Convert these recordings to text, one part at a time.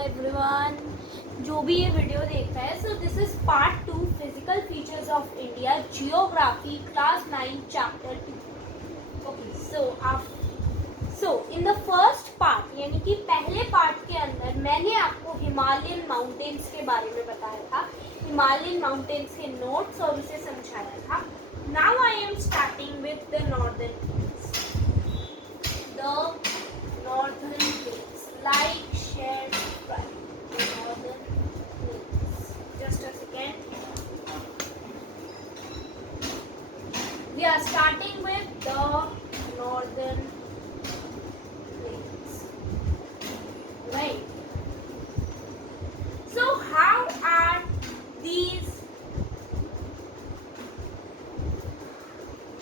Everyone, जो भी ये वीडियो देख रहा है, so this is part 2 physical features of India geography class 9 chapter 2। Okay, so in the first part यानी कि पहले पार्ट के अंदर मैंने आपको हिमालयन माउंटेन्स के बारे में बताया था, हिमालयन माउंटेन्स के नोट्स और उसे समझाया था। Now I am starting with the northern plains. Like, share, subscribe. The northern plains. Just a second. We are starting with the northern plains. Right. So how are these?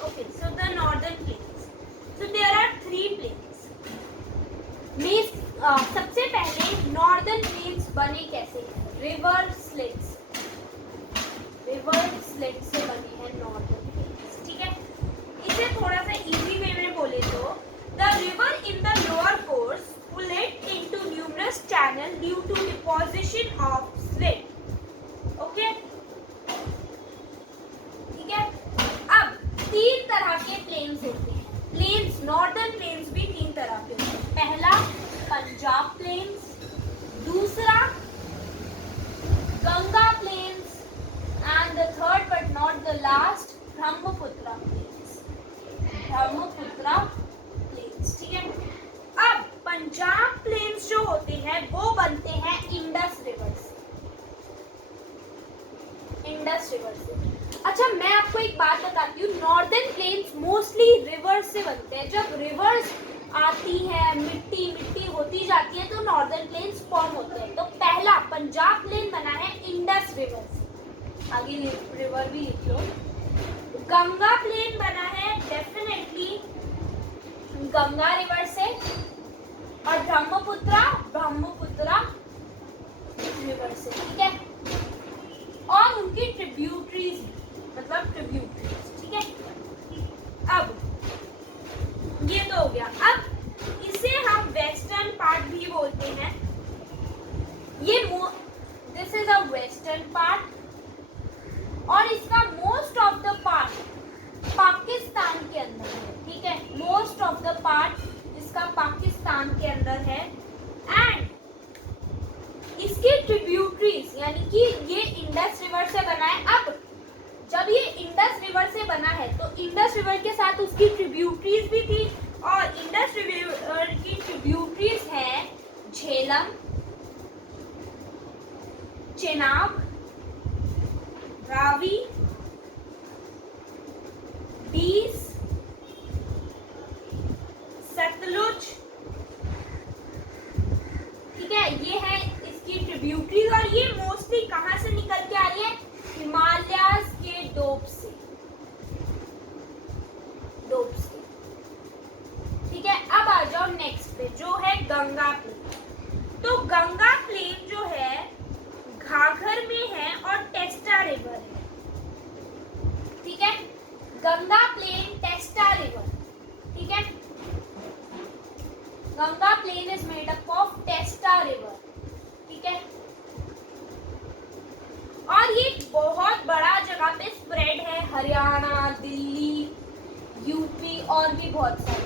Okay, so the northern plains. So there are 3 plains. सबसे पहले northern plains बने कैसे हैं? River slits से बने हैं northern plains. ठीक है, इसे थोड़ा सा इजी वे में बोले तो the river in the lower course split into numerous channel due to deposition of silt. Okay, ठीक है। अब 3 तरह के प्लेन्स होते हैं। प्लेन्स, नॉर्दर्न प्लेन्स भी 3 तरह के होते हैं। पहला पंजाब प्लेन्स, दूसरा Ganga plains and the third but not the last Brahmaputra plains. ठीक है। अब पंजाब प्लेन्स जो होते हैं वो बनते हैं इंडस रिवर से। अच्छा, मैं आपको एक बात बताती हूँ, नॉर्दर्न प्लेन्स मोस्टली रिवर्स से बनते हैं। जब रिवर्स आती है, मिट्टी होती जाती है तो नॉर्दर्न प्लेन्स फॉर्म होते हैं। तो पहला पंजाब प्लेन बना है इंडस रिवर से, आगे रिवर भी लिख लो। गंगा प्लेन बना है डेफिनेटली गंगा रिवर से, और ब्रह्मपुत्र रिवर से। ठीक है, और उनकी ट्रिब्यूटरीज, ठीक है। अब ये तो हो गया। अब इसे हम वेस्टर्न पार्ट भी बोलते हैं। ये this is a western part, और इसका most of the part Pakistan के अंदर है। ठीक है, मोस्ट ऑफ द पार्ट इसका पाकिस्तान के अंदर है। एंड इसकी ट्रिब्यूटरीज यानी कि ये इंडस रिवर से बना है। अब जब ये इंडस रिवर से बना है तो इंडस रिवर के साथ उसकी ट्रिब्यूटरीज भी थी, और इंडस रिवर की ट्रिब्यूटरीज हैं झेलम, चेनाब, रावी, बीस, सतलुज। ठीक है, ये है इसकी ट्रिब्यूटरीज, और ये मोस्टली कहां से निकल के आ रही है? हिमालयाज के डोब से। ठीक है, अब आ जाओ नेक्स्ट पे जो है गंगा प्लेन। तो गंगा प्लेन जो है घाघर में है और टेस्टा रिवर है। ठीक है, गंगा प्लेन, टेस्टा रिवर। ठीक है, Ganga plain is made up of Teesta river. ठीक है, और ये बहुत बड़ा जगह पे स्प्रेड है, हरियाणा, दिल्ली, यूपी और भी बहुत सारे,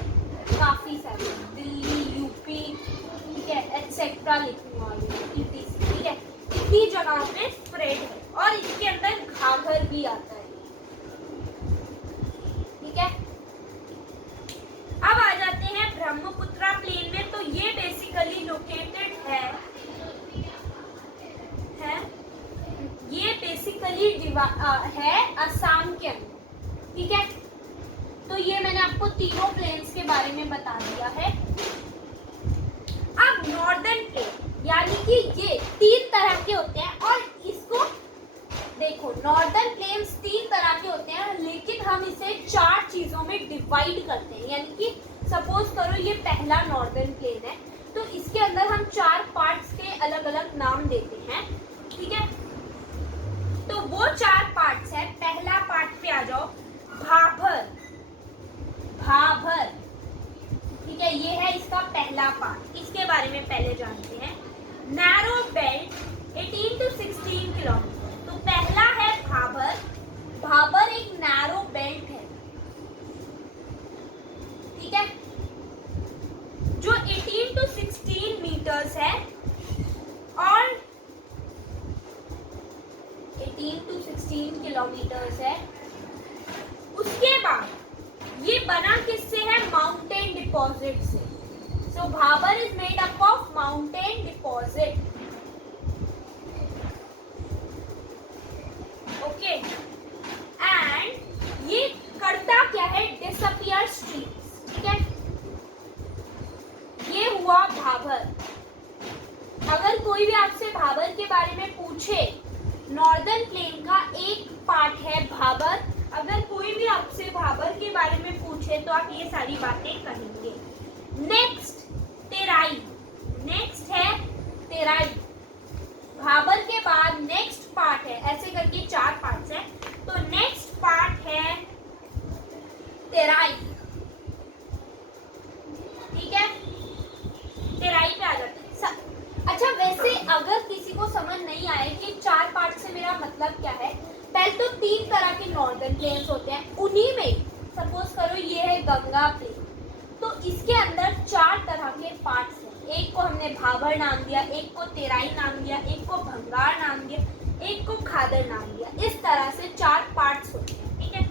काफी सारे, दिल्ली, यूपी, ठीक है, एटसेट्रा लिखूंगा। ठीक है, इतनी जगह पे स्प्रेड है, और इसके अंदर घाघर भी आता है। ठीक है, अब आ जाते हैं ब्रह्मपुत्र प्लेन में। तो ये बेसिकली लोकेटेड है ये बेसिकली है असम के अंदर। ठीक है, तो ये मैंने आपको तीनों प्लेन्स के बारे में बता दिया है। अब नॉर्दर्न प्लेन यानी कि ये 3 तरह के होते हैं, और इसको देखो, नॉर्दर्न प्लेन्स 3 तरह के होते हैं, लेकिन हम इसे 4 चीजों में डिवाइड करते हैं। यानी कि सपोज करो ये पहला नॉर्दर्न प्लेन है, तो इसके अंदर हम 4 पार्ट्स के अलग अलग नाम देते हैं। ठीक है, तो वो 4 पार्ट्स है। पहला पार्ट पे आ जाओ, भाभर। ठीक है, ये है इसका पहला पार्ट, इसके बारे में पहले जानते हैं। Narrow belt 18 to 16 kilometre. तो पहला है भाबर। भाबर एक नैरो बेल्ट है, ठीक है, जो 18 to 16 मीटर्स है और 18 to 16 किलोमीटर्स है। उसके बाद ये बना किससे है? माउंटेन डिपॉजिट से। So Bhabar is made up of mountain deposit. Okay, and ये करता क्या है? डिसअपियर स्ट्रीम्स, ठीक है। ये हुआ भाबर। अगर कोई भी आपसे भाबर के बारे में पूछे, नॉर्दर्न प्लेन का एक पार्ट है भाबर। अगर कोई भी आपसे भाबर के बारे में पूछे तो आप ये सारी बातें कहेंगे। नेक्स्ट तेराई। नेक्स्ट है तेराई। भाबर के बाद नेक्स्ट पार्ट है, ऐसे करके 4 पार्ट्स हैं। तो नेक्स्ट पार्ट है तेराई, ठीक है। तेराई पे आ जाते हैं। अच्छा, वैसे अगर किसी को समझ नहीं आए कि 4 पार्ट से मेरा मतलब क्या है, पहले तो 3 तरह के नॉर्दर्न प्लेन्स होते हैं। उन्हीं में सपोज करो ये है गंगा प्लेन, तो इसके अंदर 4 तरह के पार्ट्स हैं। एक को हमने भाबर नाम दिया, एक को तेराई नाम दिया, एक को भंगार नाम दिया, एक को खादर नाम दिया। इस तरह से 4 पार्ट्स होते हैं, ठीक है।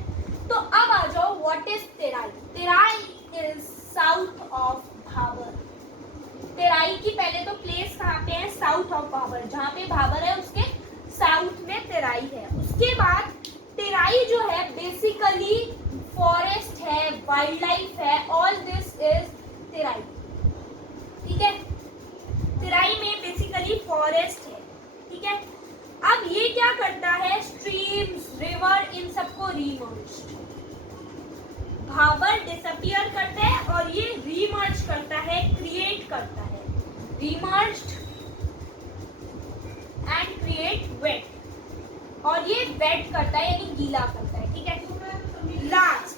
तो अब आ जाओ, what is Terai? Terai is south of Bhabar. Terai की पहले तो प्लेस कहाँ पे है? South of Bhabar. जहाँ पे भाबर है उसके साउथ में तेराई है। उसके बाद तेराई जो है बेसिकली फॉरेस्ट है, वाइल्ड लाइफ है, ऑल दिस इज तेराई, ठीक है। तेराई में बेसिकली फॉरेस्ट है, ठीक है। अब ये क्या करता है? स्ट्रीम्स, रिवर, इन सबको रीमर्ज। भाबर डिसअपियर करता है और ये रीमर्ज करता है, क्रिएट करता है। रीमर्ज्ड एंड क्रिएट वेट, और ये वेट करता है यानी गीला करता है, ठीक है। लास्ट,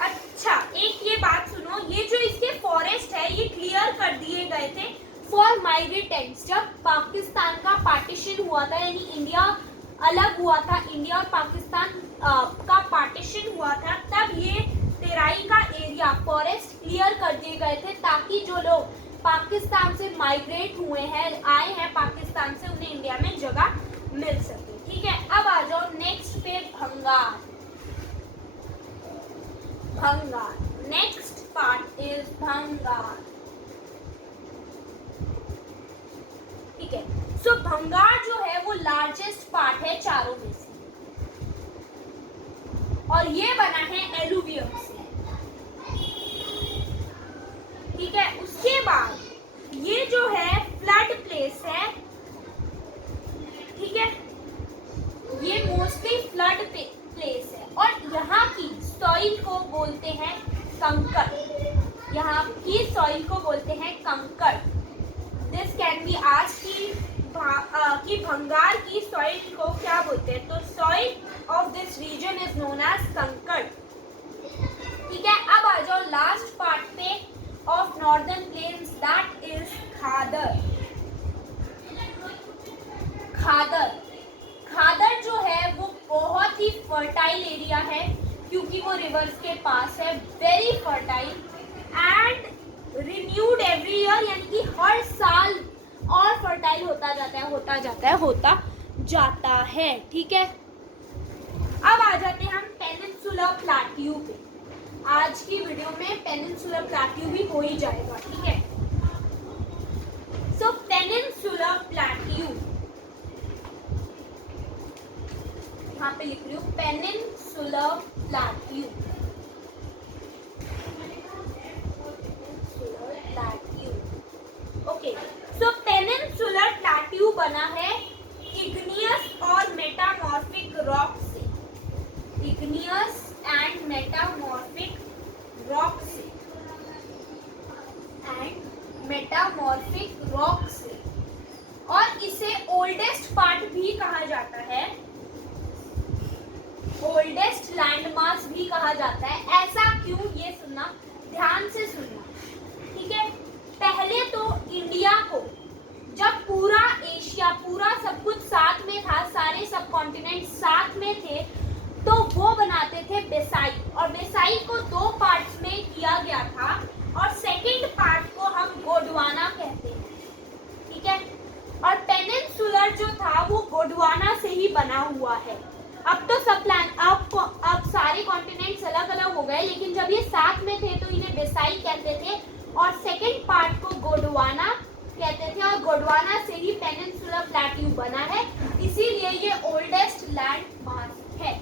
अच्छा एक ये बात सुनो, ये जो इसके फॉरेस्ट है ये क्लियर कर दिए गए थे फॉर माइग्रेटेंट्स। जब पाकिस्तान का पार्टीशन हुआ था, यानी इंडिया अलग हुआ था, इंडिया और पाकिस्तान का पार्टीशन हुआ था, तब ये तेराई का एरिया फॉरेस्ट क्लियर कर दिए गए थे ताकि जो लोग पाकिस्तान से माइग्रेट हुए हैं, आए हैं पाकिस्तान से, उन्हें इंडिया में जगह मिल सके, ठीक है। अब आ जाओ नेक्स्ट पे भंगार। भंगार, नेक्स्ट पार्ट इज भंगार, ठीक है। सो भंगार जो है वो लार्जेस्ट पार्ट है चारों में से, और ये बना है एलुवियम से, ठीक है। उसके बाद ये जो है फ्लड प्लेस है, ठीक है, ये मोस्टली फ्लड प्लेस है, और यहाँ की सॉइल को बोलते हैं कंकड़। यहाँ की सॉइल को बोलते हैं कंकड़। दिस कैन बी आस्क्ड कि भंगार की सॉइल को क्या बोलते हैं, तो soil of this region is known as kankar, ठीक है। अब आ जाओ लास्ट पार्ट पे of northern plains, that is khadar. Khadar, khadar जो है वो बहुत ही फर्टाइल एरिया है क्योंकि वो रिवर्स के पास है, very fertile and renewed every year, यानी कि हर साल और फर्टाइल होता जाता है, ठीक है। अब आ जाते हैं हम पेनिनसुलर प्लेट्यू पे। आज की वीडियो में पेनिनसुलर प्लेट्यू भी हो ही जाएगा, ठीक है। सो पेनिनसुलर प्लेट्यू, यहाँ पे लिख रही हूँ पेनिनसुलर प्लेट्यू, ओके। सो पेनिनसुलर प्लेट्यू बना है इग्नियस और मेटामॉर्फिक रॉक से, इग्नियस एंड मेटामॉर्फिक रॉक से, एंड मेटामॉर्फिक रॉक से, और इसे ओल्डेस्ट पार्ट भी कहा जाता है, ओल्डेस्ट लैंडमार्क भी कहा जाता है। ऐसा क्यों, ये सुनना, ध्यान से सुनना, ठीक है। पहले तो इंडिया को, जब पूरा एशिया, पूरा सब कुछ साथ में था, सारे सब कॉन्टिनेंट साथ में थे, तो वो बनाते थे बेसाई। और बेसाई को 2 पार्ट्स में किया गया था और सेकंड पार्ट को हम गोंडवाना कहते हैं, ठीक है। और पेनिनसुलर जो था वो गोंडवाना से ही बना हुआ है। अब तो सब अब सारे कॉन्टिनेंट्स अलग अलग हो गए, लेकिन जब ये साथ में थे तो इन्हें बेसाई कहते थे और सेकंड पार्ट को गोंडवाना कहते थे, और गोंडवाना से ही पेनिनसुलर प्लेट्यू बना है, इसीलिए ये ओल्डेस्ट लैंड मास है।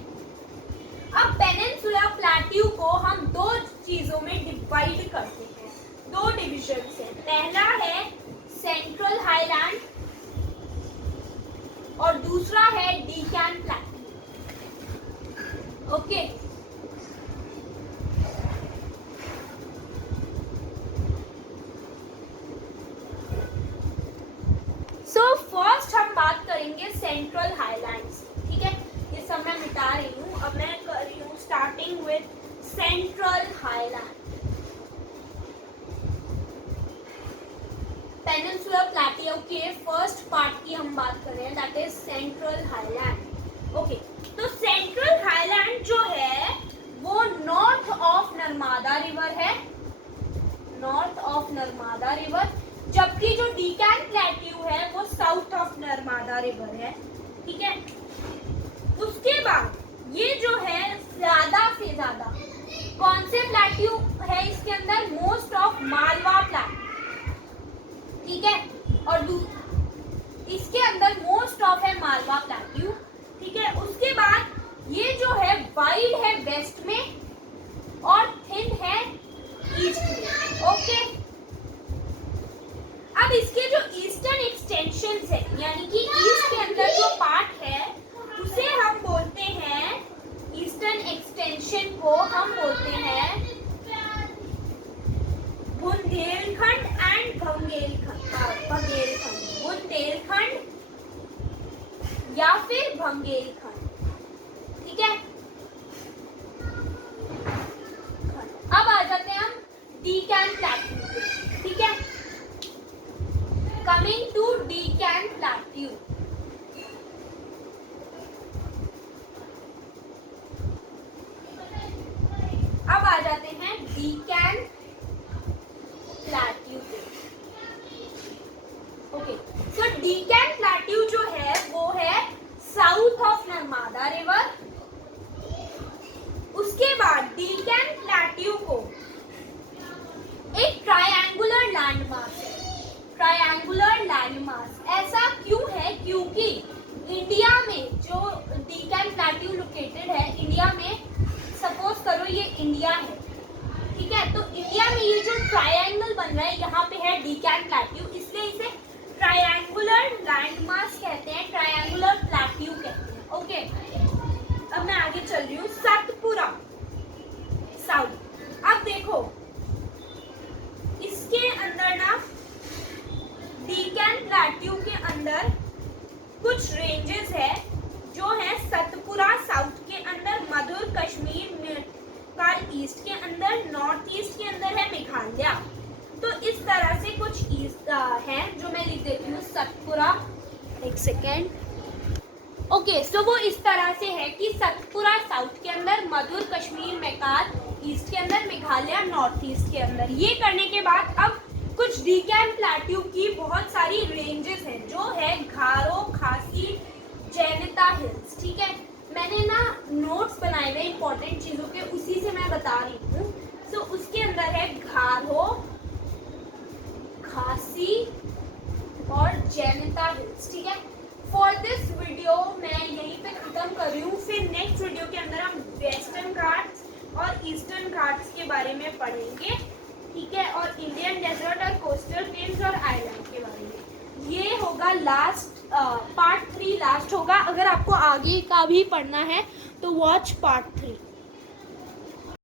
अब पेनिनसुलर प्लेट्यू को हम 2 चीजों में डिवाइड करते हैं, 2 डिविजन से। पहला है सेंट्रल हाईलैंड और दूसरा है Deccan plateau. Okay, so first हम बात करेंगे सेंट्रल हाईलैंड्स, ठीक है। ये सब मैं मिटा रही हूँ, अब मैं कर रही हूँ starting with central highland. Peninsular plateau के फर्स्ट पार्ट की हम बात कर रहे हैं, that is central highland. Okay, तो सेंट्रल हाईलैंड जो है वो नॉर्थ ऑफ नर्मदा रिवर है, नॉर्थ ऑफ नर्मदा रिवर, जबकि जो डिकैन प्लेट्यू है वो साउथ ऑफ नर्मदा रिवर है, ठीक है। उसके बाद ये जो है ज्यादा से ज्यादा कौन से प्लेट्यू है इसके अंदर, मोस्ट ऑफ मालवा प्लेट्यू, ठीक है। और इसके अंदर मोस्ट ऑफ है मालवा प्लेट्यू, ठीक है। उसके बाद ये जो है वाइड है वेस्ट में और थिन है ईस्ट में, ओके। अब इसके जो ईस्टर्न एक्सटेंशंस है, यानी कि ईस्ट के अंदर जो पार्ट है उसे हम बोलते हैं, ईस्टर्न एक्सटेंशन को हम बोलते हैं बुंदेलखंड एंड भंगेलखंड, बुंदेलखंड या फिर भंगेलखंड, ठीक है। अब आ जाते हैं हम डिकैन प्लेट्यू पे, ठीक है। कमिंग टू डिकैन प्लेट्यू, अब आ जाते हैं डिकैन प्लेट्यू पे। ओके, सो डिकैन प्लेट्यू जो है वो है साउथ ऑफ नर्मदा रिवर। उसके बाद डिकैन प्लेट्यू को एक ट्रायंगुलर लैंडमास है, ट्रायंगुलर लैंडमास। ऐसा क्यों है, क्योंकि इंडिया में जो डिकैन प्लेट्यू लोकेटेड है, इंडिया में सपोज करो ये इंडिया है, ठीक है। तो इंडिया में ये जो ट्रायंगल बन रहा है यहाँ पे है डिकैन प्लेट्यू, इसलिए इसे ट्रायंगुलर लैंडमास कहते हैं, ट्रायंगुलर प्लेट्यू कहते हैं, ओके। अब मैं आगे चल रही हूँ, सतपुरा साउथ। अब देखो इसके अंदर ना डिकैन प्लेट्यू के अंदर कुछ रेंजेस है जो है सतपुरा साउथ के अंदर, मधुर कश्मीर का ईस्ट के अंदर, नॉर्थ ईस्ट के अंदर है मेघालय। तो इस तरह से कुछ ईस्ट है जो मैं लिख देती हूँ, सतपुरा, एक सेकेंड। ओके, सो वो इस तरह से है कि सतपुरा साउथ के अंदर, मधुर कश्मीर मेकाल ईस्ट के अंदर, मेघालय नॉर्थ ईस्ट के अंदर। ये करने के बाद अब कुछ डिकैन प्लेट्यू की बहुत सारी रेंजेस हैं जो है गारो, खासी, जैनिता हिल्स, ठीक है। मैंने ना नोट्स बनाए हुए इंपॉर्टेंट चीज़ों के, उसी से मैं बता रही हूँ। सो उसके अंदर है गारो, खासी और जैनिता हिल्स, ठीक है। फॉर दिस वीडियो मैं यहीं पे ख़त्म कर रही हूँ, फिर नेक्स्ट वीडियो के अंदर हम वेस्टर्न घाट्स और ईस्टर्न घाट्स के बारे में पढ़ेंगे, ठीक है, और इंडियन डेजर्ट और कोस्टल प्लेन्स और आइलैंड के बारे में। ये होगा लास्ट, पार्ट 3 लास्ट होगा। अगर आपको आगे का भी पढ़ना है तो वॉच पार्ट 3।